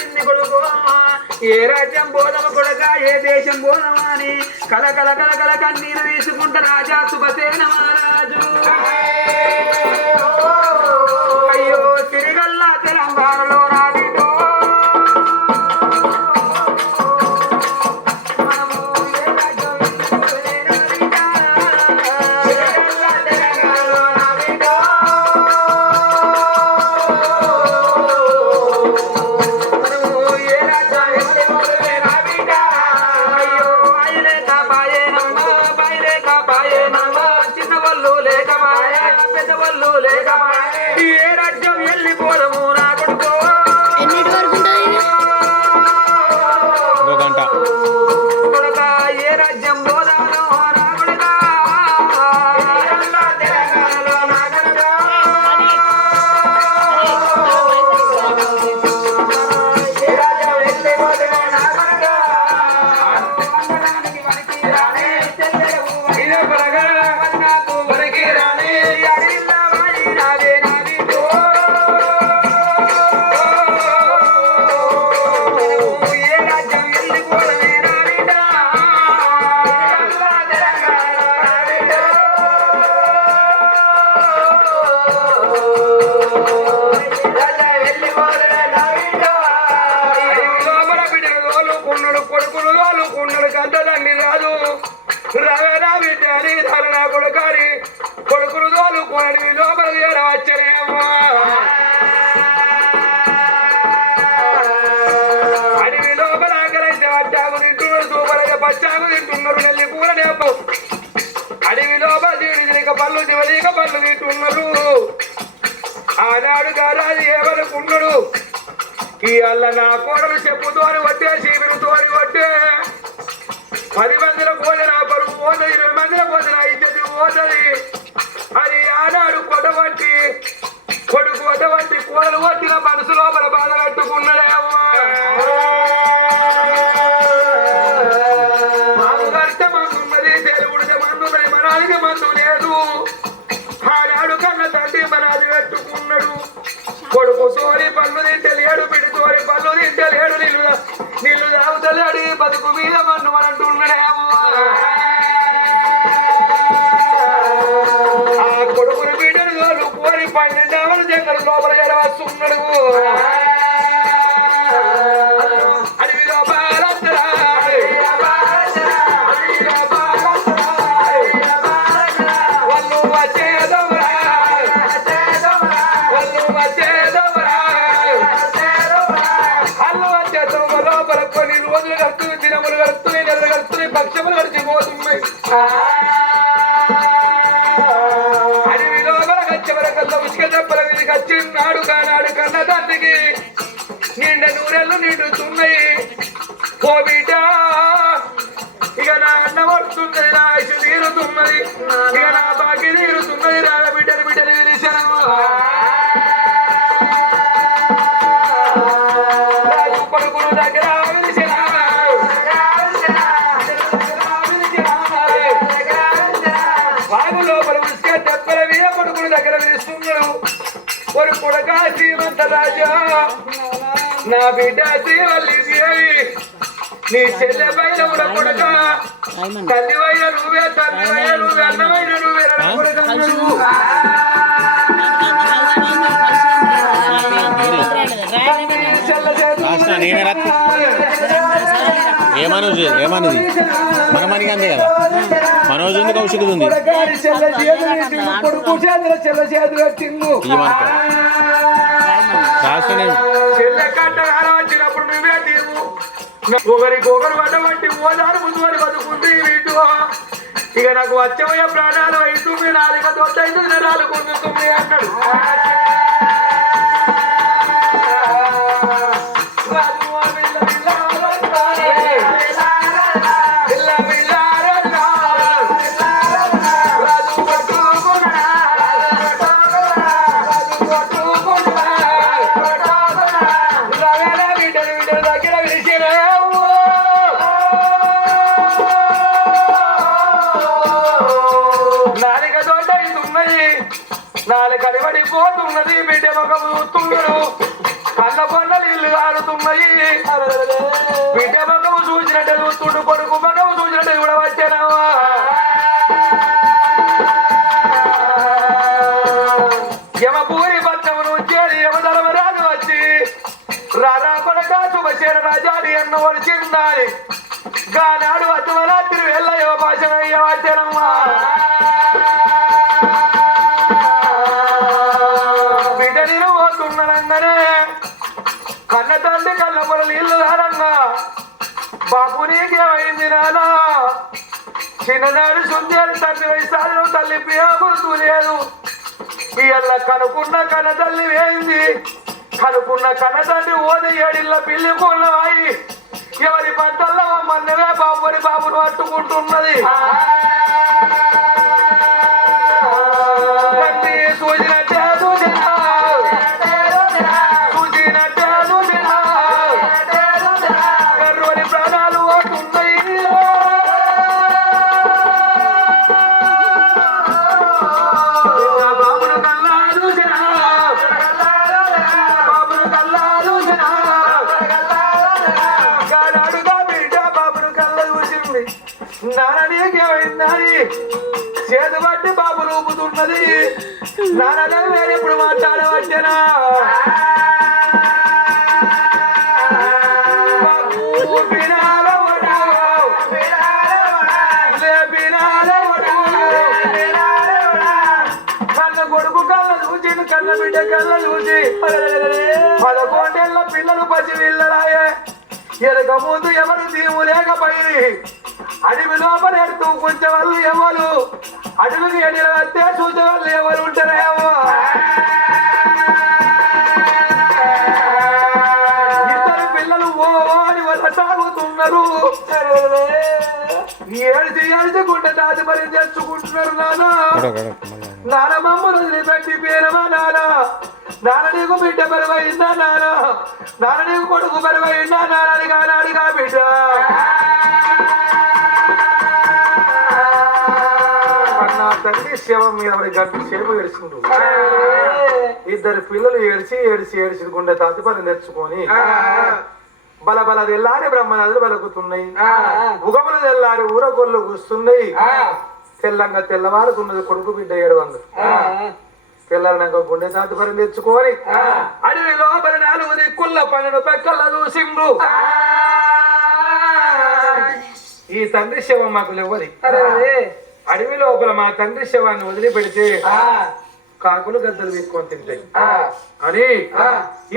తీరింది కొడుకు ఏ రాజ్యం బోధము కొడక ఏ దేశం బోధమా అని కల కల కల కల కన్నీరు తీసుకుంటా రాజా సుభసేన మహారాజు అయ్యో తిరిగల్లా తెలంగాణలో రాదిటో పళ్ళు దివలీక పళ్ళు తింటున్నారు ఆనాడు గారాజు ఏమనుకున్నాడు ఇవాళ నా కోడలు చెప్పుతోని కొట్టే చీపిరితోని కొట్టే 10 మందిల పోతే నా పరుగు పోతుంది 20 మందిల పోతే నా ఇద్దరు పోతుంది అది ఆనాడు కొట్టబట్టి కొడుకు కొట్టబట్టి కోడలు కొట్టిన మనసు లోపల బాధ కట్టుకున్నాడేమో మాకు కడితే మందున్నది తెలుగుడితే మందున్నది మనాలికి మందు లేదు ఆనాడు కన్న తండ్రి మనాది పెట్టుకున్నాడు కొడుకు సోరి పళ్ళు తింటలేడు పిడి సోరి పళ్ళు తింటలేడు నీళ్ళు తాగుతలేడు బతుకు మీద మన్ను అంటున్నాడేమో ఆ కొడుకును బిడ్డను తోలు కోరి 12 జంగలు లోపల ఎడవస్తున్నాడు పక్షములు గడిచిపోతున్నాయి అడవిలో మనకచ్చవరకల్లో ఉసుక దెబ్బల మీదకి వచ్చిన్నాడు కానాడు కన్న తండ్రికి నిండ నూరెళ్ళు నిండుతున్నాయి ఓ బిడ్డ ఇక నా అన్న పడుతున్నది నా ఆయుషు తీరుతున్నది ఇక నా బాకి తీరుతున్నది రాడ బిడ్డలు బిడ్డలు తెలిసాను రాజు కొడుకును దగ్గర దగ్గర వేస్తున్నాడు ఒక కొడక శ్రీమంత రాజా నా బిడ్డ శ్రీవల్లి దేవి నీ చెల్లె పైన ఉన్న కొడక తల్లివైన నువ్వే తండ్రివైన నువ్వే అన్నమైన నువ్వే ఏమనోజు ఏమన్నది మనమని అంతే కదా మనోజు ఉంది కౌశిక్ ఉంది వచ్చినప్పుడు నువ్వే నీవు ఒకరికొకరు పడ్డబట్టి ఓదారు ముందు అని బతుకుంది వీటిలో ఇక నాకు వచ్చబోయే ప్రాణాలు 5 4 5 నెలలు పొందుతుంది అన్నాడు నాలుగు కడిపడిపోతున్నది బిడ్డ ఒక చూస్తున్నాడు కళ్ళ కొండలు ఇల్లు కారుతున్నాయి కన్ను ఒడిచిందాలి గానాడు అతుమరాత్రి వెళ్ళయో భాషమయ్యో వచ్చనమ్మా బిడ్డని పోతున్నానంగానే కన్న తండ్రి కళ్ళ పొల నీళ్లు రానన్నా బాబు నీకేమైంది నానా చిన్ననాడు సుందేరు తండ్రి వయసాలు తల్లి ప్రియమూర్తు లేదు ఇళ్ళ కనుకున్న కన్న తల్లి వేయింది కనుకున్న కన్న తండ్రి ఓద ఏడిళ్ళ పిల్లి కొన్నవాయి ఎవరి పంటల్లో మన్నవే బాబుని బాబును పట్టుకుంటున్నది చూసినట్టే చూసినా చూసినట్టే చూసినా కర్రోని ప్రాణాలు పోతున్నాయి బాబును కల్లా చూసినా బాబును కల్లా చూసినా గాడాడుగా బిడ్డ బాబును కళ్ళ చూసింది నాన్నకేమైందని చేతి బట్టి బాబు రూపుతున్నది నాన్ననే వేరెప్పుడు మాట్లాడవచ్చేనా కళ్ళ కొడుకు కళ్ళ చూసి కళ్ళ బిడ్డ కళ్ళ చూసి 11 పిల్లలు పసి వీళ్ళరాయే ఎనక ముందు ఎవరు దీవు లేకపోయి అడవి లోపల ఎడుతూ కొంచెం వాళ్ళు ఎవరు అడవికి ఎడిల వస్తే చూసే వాళ్ళు ఎవరు ఉంటారేమో ఇద్దరు పిల్లలు ఓ అని వల్ల సాగుతున్నారు ఏడిచి ఏడ్చుకుంటే దాచిపరి తెచ్చుకుంటున్నారు నాన్న మమ్మల్ని వదిలిపెట్టి పేరమా నాన్న నీకు బిడ్డ బరువైందా నాన్న నీకు కొడుకు బరువైందా నాన్నది కానాడిగా బిడ్డ అన్న తల్లి శవం మీద గంట సేపు ఏడుచుకుంటూ ఇద్దరు పిల్లలు ఏడిచి గుండె తాతిపని తెచ్చుకొని బలబల తెల్లారి బ్రహ్మనదులు బలుకుతున్నాయి ఉగములు తెల్లారి ఊరగొల్లు కూస్తున్నాయి తెల్లంగా తెల్లవారుకున్నది కొడుకు బిడ్డ 700 పిల్లలనక గుండె తాతిపని తెచ్చుకొని అడవి లోపల 4 దిక్కుల 12 పక్కల చూసిండు ఈ తండ్రి శవం మాకు లేవది అడవి లోపల మా తండ్రి శవాన్ని వదిలిపెడితే కాకులు గద్దలు తీసుకొని తింటాయి అని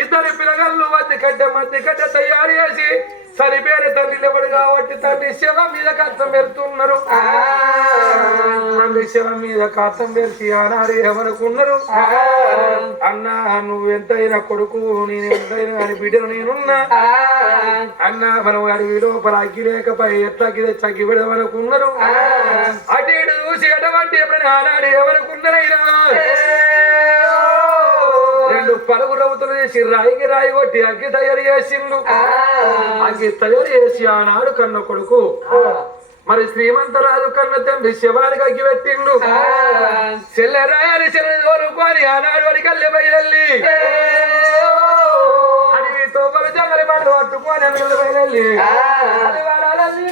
ఇద్దరు పిల్లగాళ్ళు మధ్య గడ్డ తయారు చేసి సరిపేరు తండ్రి లేవడు కాబట్టి తండ్రి శవం మీద కష్టం పెడుతున్నారు తండ్రి శవం మీద కష్టం పెరిచి ఆనాడు ఏమనుకున్నారు అన్నా నువ్వు ఎంతైనా కొడుకు నేను ఎంతైనా అని బిడ్డను నేనున్నా అన్నా మనం అడవి లోపల అగ్గి లేకపోయి ఎట్లా అగ్గి తెచ్చి అగ్గి పెడమనుకున్నారు అటు ఇటు చూసి ఎటువంటి ఎప్పుడైనా ఆనాడు ఏమనుకున్నారైనా 2 పలుగు రవ్వుతులు చేసి రాయికి రాయి కొట్టి అగ్గి తయారు చేసిండు అగ్గి తయారు చేసి ఆనాడు కన్న కొడుకు మరి శ్రీమంతరాజు కన్న తండ్రి శవానికి అగ్గి పెట్టిండు చెల్లెరాయని చెల్లి కోరుకొని ఆనాడు అడిగల్లి బయలెల్లి అడివి తోపలు జంగలి పండు పట్టుకొని అనగల్లి బయలెల్లి అది వాడాలి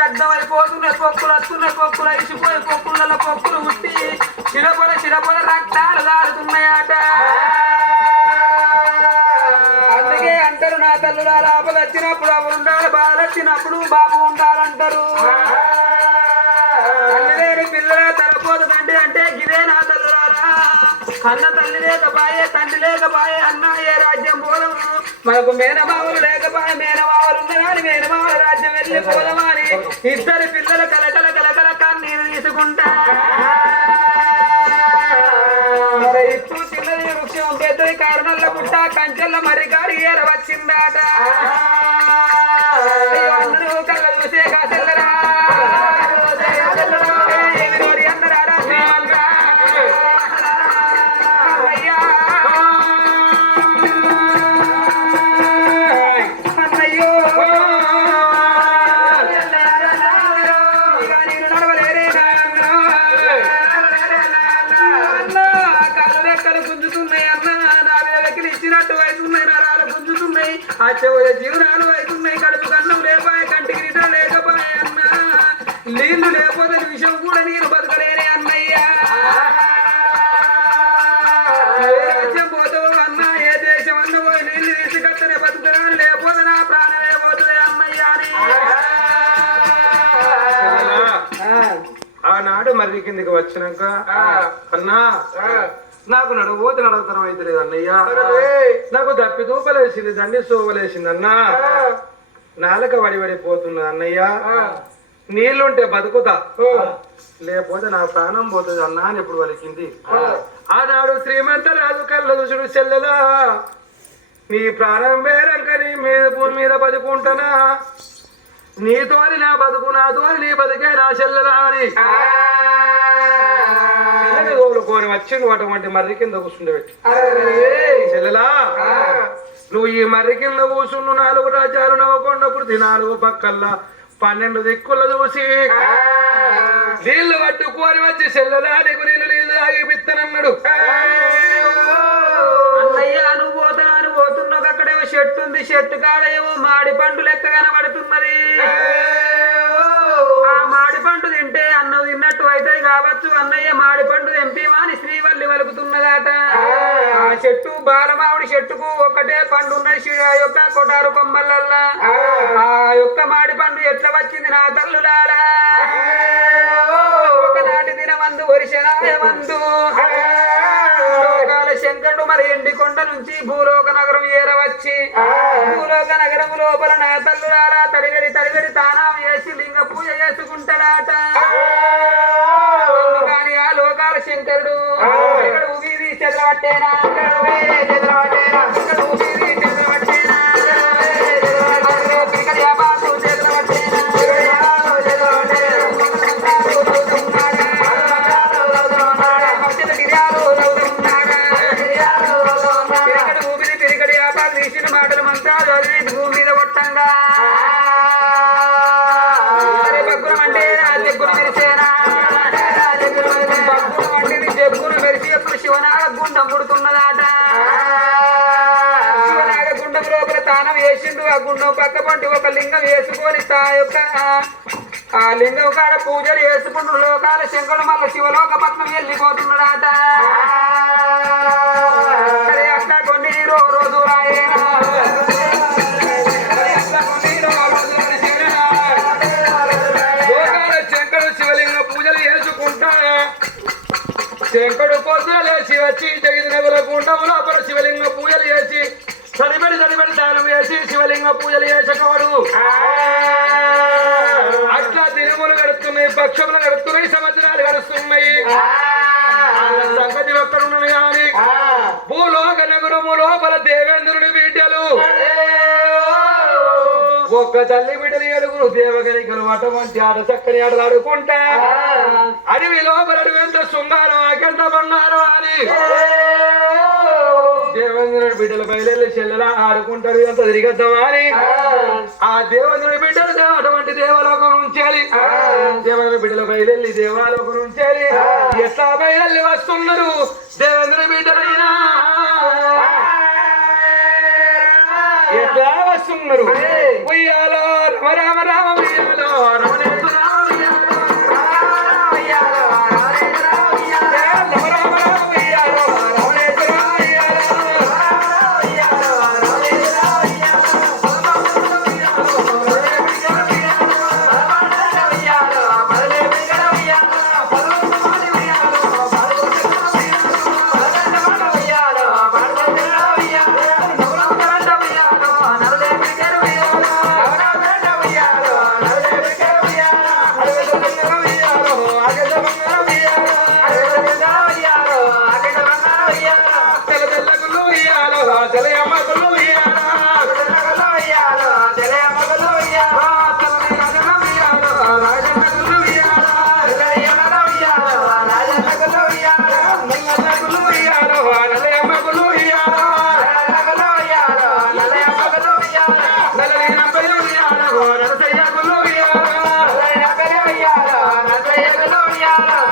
దగ్ధమైపోతున్నాయి పొక్కులు వస్తున్నాయి పొక్కులు అయిపోయి పొక్కులలో పొక్కులు ఉట్టి చిరపొల రక్తాలు దారుతున్నాయట అందుకే అంటారు నా తల్లుల ఆపద వచ్చినప్పుడు అవి ఉండాలి బాధ వచ్చినప్పుడు బాబు ఉండాలంటారు తల్లి లేని పిల్లల తలపోతుందండి అంటే గిదే నా తల్లులారా కన్న తల్లి లేకపాయే తండ్రి లేకపాయే అన్న ఏ రాజ్యం పోదము మనకు మేనమావులు లేకపాయే మేనమావులు ఉన్నగాని మేనమావుల రాజ్యం వెళ్ళి పోదమని ఇద్దరు పిల్లలు కలకల కన్నీరు తీసుకుంటా ఇప్పుడు చిన్నది వృక్షం పెద్దది కారణంలో పుట్ట కంచెల్లో మరి గారి ఏర వచ్చిందాట అందరూ కళ్ళ చూసే కాసెల్లరా జీవనాలు అవుతున్నాయి కడుపు కన్నం లేపాయి కంటికి నిద్ర లేకపోయా అన్న నీళ్లు లేకపోతే విషయం కూడా నీరు బతకలేనే అన్నయ్యా ఏ రాజ్యం పోతావో అన్నా ఏ దేశం అన్న పోయి నీళ్లు తీసుకత్తనే బతుకుతాను లేకపోతే నా ప్రాణమే పోతుంది అన్నయ్యా అని ఆనాడు మర్రి కిందికి వచ్చినాక అన్నా నాకు నడవోతే నడవతనం అయితే లేదు అన్నయ్య నాకు దప్పి దూపలేసింది దండి సోవలేసింది అన్నా నాలుక వడిపోతున్నది అన్నయ్య నీళ్లుంటే బతుకుతా లేకపోతే నా ప్రాణం పోతుంది అన్నా అని ఎప్పుడు వలికింది ఆనాడు శ్రీమంత రాజు కళ్ళ చూసుడు చెల్లెలా నీ ప్రాణం వేరంక నీ మీద భూమి మీద బతుకుంటానా నీతోని నా బతుకు నాతోని నీ బతికే నా చెల్లెలా అని కోరి వచ్చిండు అటువంటి మర్రి కింద కూర్చుండబెట్టి చెల్లెలా నువ్వు ఈ మర్రి కింద కూర్చుండు 4 రాజ్యాలు నవ్వకొండప్పుడు 4 పక్కల్లా 12 దిక్కులు చూసి నీళ్లు పట్టుకొని వచ్చి చెల్లెలా నీకు నీళ్ళు ఆగిపిత్తనన్నాడు అన్నయ్య నువ్వు పోతున్నావు అక్కడేమో చెట్టు ఉంది చెట్టు కాడేమో మాడి పండు లెక్క కనబడుతున్నది ఆ మాడి పండు తింటే అన్నం తిన్నట్టు అవుతుంది కావచ్చు అన్నయ్య మాడి పండు తెంపిమాని శ్రీవల్లి వలుకుతున్నదాట ఆ చెట్టు బాలమావిడి చెట్టుకు ఒకటే పండు ఉన్నది ఆ యొక్క కొటారు కొమ్మలల్లా ఆ యొక్క మాడి పండు ఎట్లా వచ్చింది నా తల్లులారా ఒకనాటి దినమందు వరిశనాయ మందు లోకాల శంకరుడు మరి ఎండికొండ నుంచి భూలోక నగరం ఏరవచ్చి భూలోక నగరం లోపల నా తల్లులారా తడిగడి తానం వేసి లింగ పూజ చేసుకుంటాడాట కానీ ఆ లోకాల శంకరుడు ఇక్కడ ఊగిరి చెదరబట్టేనా మాటలు మంత్రాలు చదివి భూమి మీద కొట్టంగా బగ్గురం అంటే జగ్గును మెరిసేనా బగ్గురం అంటే జగ్గును మెరిసి ఎప్పుడు శివనాగ గుండం పుడుతున్నదాట శివనాగ గుండం లోపల తానం వేసిండు ఆ గుండం పక్క పంటి ఒక లింగం వేసుకొని ఆ లింగం కాడ పూజలు వేసుకుంటూ లోకాల శంకరుడు మళ్ళీ శివలోక పట్నం వెళ్ళిపోతున్నాడాట సరే అట్లా కొన్ని రోజు రాయేనా శంకరుడు పొద్దున లేచి వచ్చి జగిన నగుల గుండము లోపల శివలింగ పూజలు చేసి తడిబడి దానం వేసి శివలింగ పూజలు చేసేవాడు అట్లా దినములు గడుస్తున్నాయి పక్షములు గడుస్తున్నాయి సంవత్సరాలు గడుస్తున్నాయి సంగతి ఒక్కడున్నది కానీ భూలోక నగరము లోపల దేవేంద్రుడి బిడ్డలు ఒక్క తల్లి బిడ్డలు 7 దేవగరికలు అటువంటి ఆట చక్కని ఆటలు ఆడుకుంటా అడవి లోపల అడవింత శృంగారం అకంత బంగారం అని దేవేంద్రుడి బిడ్డల బయలు చెల్లెలా ఆడుకుంటారు అంత తిరిగద్దామా అని ఆ దేవేంద్రుడి బిడ్డలు అటువంటి దేవలోకం ఉంచాలి దేవేంద్రుడి బిడ్డల బయలు దేవాలోకం ఉంచాలి ఎట్లా బయలు వస్తున్నారు దేవేంద్రుడి బిడ్డలైనా ఎట్లా వస్తున్నారు ఉయ్యాలో రమ రామ రామ ఉయ్యాలో రమణేశ్వర ఉయ్యాలో రమ రామ రామ ఉయ్యాలో రమణేశ్వర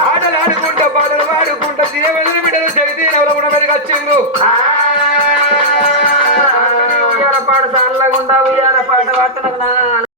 ఆటలాడుకుంటా పాటలు పాడుకుంటా దీవెనలు బిడ్డలు జగతి నవలగుణ మెరుగచ్చిండ్రు పాడు సార్లగుండా ఉయ్యాల పాట పట్టనకు